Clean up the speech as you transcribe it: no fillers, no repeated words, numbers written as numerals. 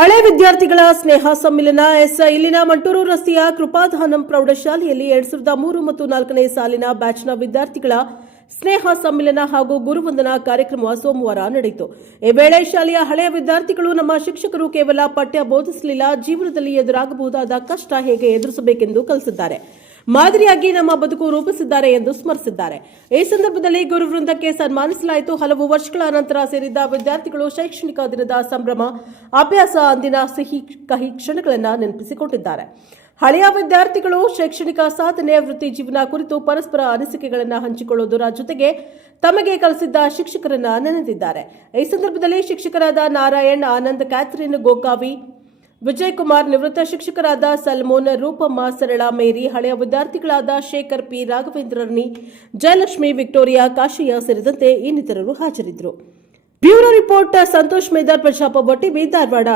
ಹಳೆ ವಿದ್ಯಾರ್ಥಿಗಳ ಸ್ನೇಹ ಸಮ್ಮಿಲನ ಇಲ್ಲಿನ ಮಂಟೂರು ರಸ್ತೆಯ ಕೃಪಾಧಾನಂ ಪ್ರೌಢಶಾಲೆಯಲ್ಲಿ 2003 ಮತ್ತು 4ನೇ ಸಾಲಿನ ಬ್ಯಾಚ್ನ ವಿದ್ಯಾರ್ಥಿಗಳ ಸ್ನೇಹ ಸಮ್ಮಿಲನ ಹಾಗೂ ಗುರುವಂದನಾ ಕಾರ್ಯಕ್ರಮ ಸೋಮವಾರ ನಡೆಯಿತು. ಈ ವೇಳೆ ಶಾಲೆಯ ಹಳೆಯ ವಿದ್ಯಾರ್ಥಿಗಳು ನಮ್ಮ ಶಿಕ್ಷಕರು ಕೇವಲ ಪಠ್ಯ ಬೋಧಿಸಲಿಲ್ಲ, ಜೀವನದಲ್ಲಿ ಎದುರಾಗಬಹುದಾದ ಕಷ್ಟ ಹೇಗೆ ಎದುರಿಸಬೇಕೆಂದು ಕಲಿಸಿದ್ದಾರೆ, ಮಾದರಿಯಾಗಿ ನಮ್ಮ ಬದುಕು ರೂಪಿಸಿದ್ದಾರೆ ಎಂದು ಸ್ಮರಿಸಿದ್ದಾರೆ. ಈ ಸಂದರ್ಭದಲ್ಲಿ ಗುರುವೃಂದಕ್ಕೆ ಸನ್ಮಾನಿಸಲಾಯಿತು. ಹಲವು ವರ್ಷಗಳ ನಂತರ ಸೇರಿದ್ದ ವಿದ್ಯಾರ್ಥಿಗಳು ಶೈಕ್ಷಣಿಕ ದಿನದ ಸಂಭ್ರಮ, ಅಭ್ಯಾಸ, ಅಂದಿನ ಸಿಹಿ ಕಹಿ ಕ್ಷಣಗಳನ್ನು ನೆನಪಿಸಿಕೊಂಡಿದ್ದಾರೆ. ಹಳೆಯ ವಿದ್ಯಾರ್ಥಿಗಳು ಶೈಕ್ಷಣಿಕ ಸಾಧನೆ, ವೃತ್ತಿ ಜೀವನ ಕುರಿತು ಪರಸ್ಪರ ಅನಿಸಿಕೆಗಳನ್ನು ಹಂಚಿಕೊಳ್ಳುವುದರ ಜೊತೆಗೆ ತಮಗೆ ಕಲಿಸಿದ್ದ ಶಿಕ್ಷಕರನ್ನ ನೆನೆದಿದ್ದಾರೆ. ಈ ಸಂದರ್ಭದಲ್ಲಿ ಶಿಕ್ಷಕರಾದ ನಾರಾಯಣ್, ಆನಂದ್, ಕ್ಯಾಥರಿನ್, ಗೋಕಾವಿ, ವಿಜಯ್ ಕುಮಾರ್, ನಿವೃತ್ತ ಶಿಕ್ಷಕರಾದ ಸಲ್ಮೋನ್, ರೂಪಮ್ಮ, ಸರಳ, ಮೇರಿ, ಹಳೆಯ ವಿದ್ಯಾರ್ಥಿಗಳಾದ ಶೇಖರ್ ಪಿ, ರಾಘವೇಂದ್ರನಿ, ಜಯಲಕ್ಷ್ಮಿ, ವಿಕ್ಟೋರಿಯಾ, ಕಾಶಯ್ಯ ಸೇರಿದಂತೆ ಇನ್ನಿತರರು ಹಾಜರಿದ್ದರು. Bureau report Santosh Medar, Prajaprabha TV, Dharwad.